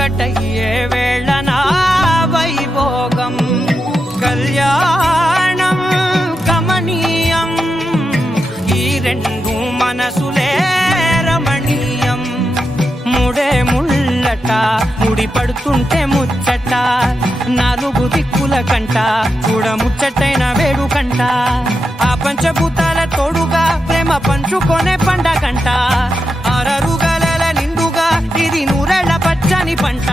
ఒకటయ్యే వేళనా వైభోగం కళ్యాణం కమనీయం ఈ రెండు మనసులే రమణీయం. ముడే ముళ్ళట ముడి పడుతుంటే ముచ్చట నాలుగు దిక్కుల కంట కూడా ముచ్చటైన వేడుకంట ఆ పంచభూతాల తోడుగా ప్రేమ పంచుకొనే పండగంట. పచ్చని పంట.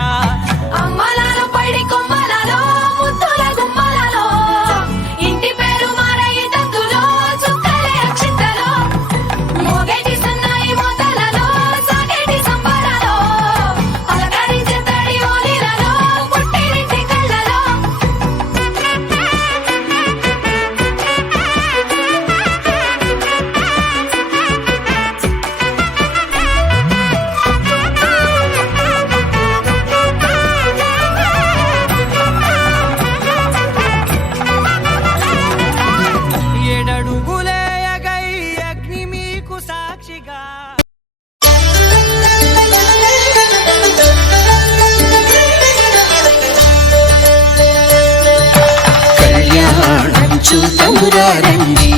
చూతమురారండి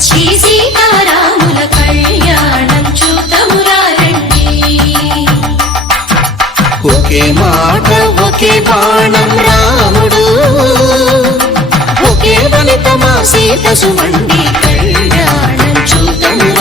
శ్రీ సీతారాముల కళ్యాణం చూతమురారండి. ఒకే మాట ఒకే బాణం రాముడు. ఒకే వనిత సీత సుమండి కళ్యాణం చూతమురారండి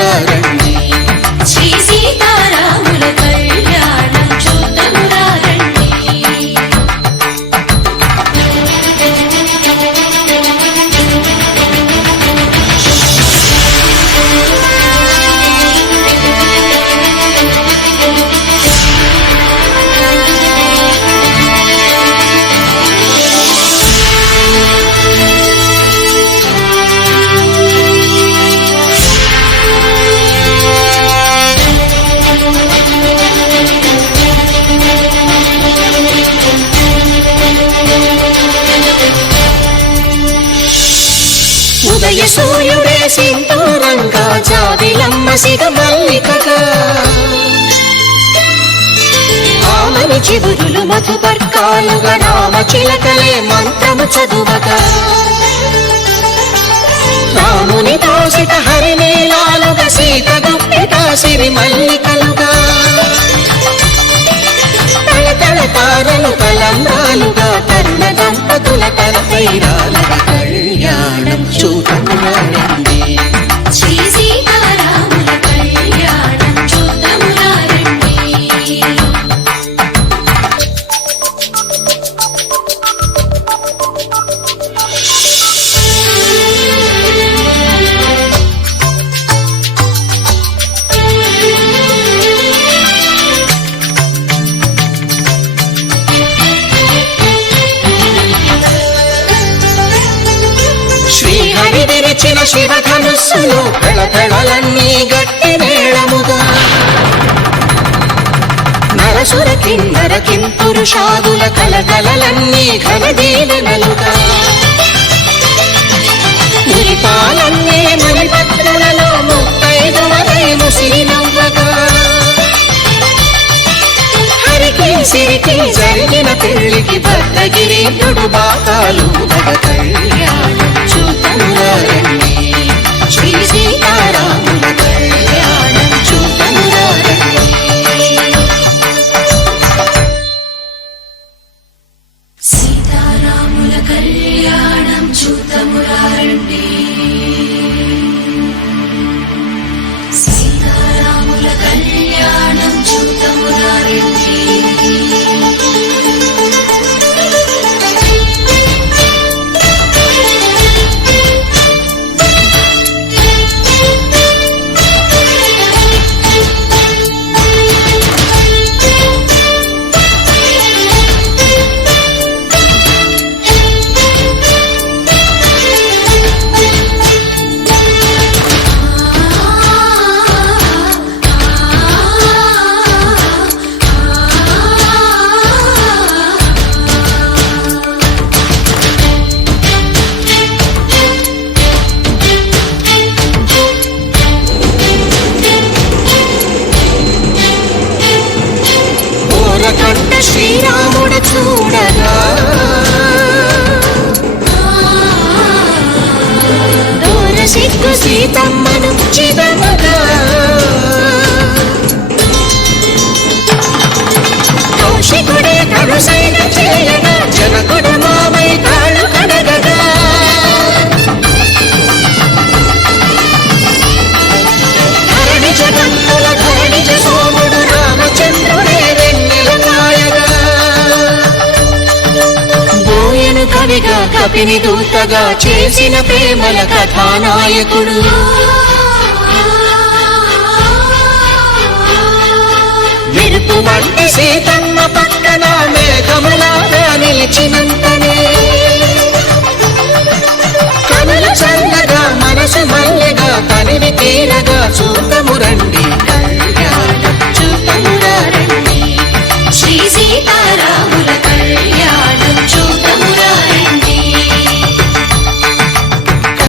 సింధూరంగా జాబిలమ్మ సిగ మల్లికగా ఆమని చిగురులు మధుపర్కాలుగా నామ చిలకలే మంత్రము చదువగా. రాముని దోసిట హరినీలాలుగా సీత గుప్పిట సిరి మల్లికలుగా. తల తల తారలు తలంబ్రాలుగా తరుణ దంపతుల తలపైరాలుగా శివ శివధనుస్సులు పెళపెళలన్నీ గట్టి మేళముగా. నరసుర కిన్నర కింపురుషాదుల కలకలలన్నీ ఘనదీవెనలుగా మురిపాలన్నీ మణిపత్రులలో ముప్పైదువలై ముసిరి నవ్వగా హరికి సిరికి జరిగిన పెళ్ళికి భర్తగిరి Rosita తాపిని దూతగా చేసిన ప్రేమల కథానాయకుడు. మెరుపు వంటి సీతమ్మ పక్కన మేఘములాగా నిలిచినంతనే. కనులు చల్లగా మనసు మల్లెగా తనివి తీరగా చూడముర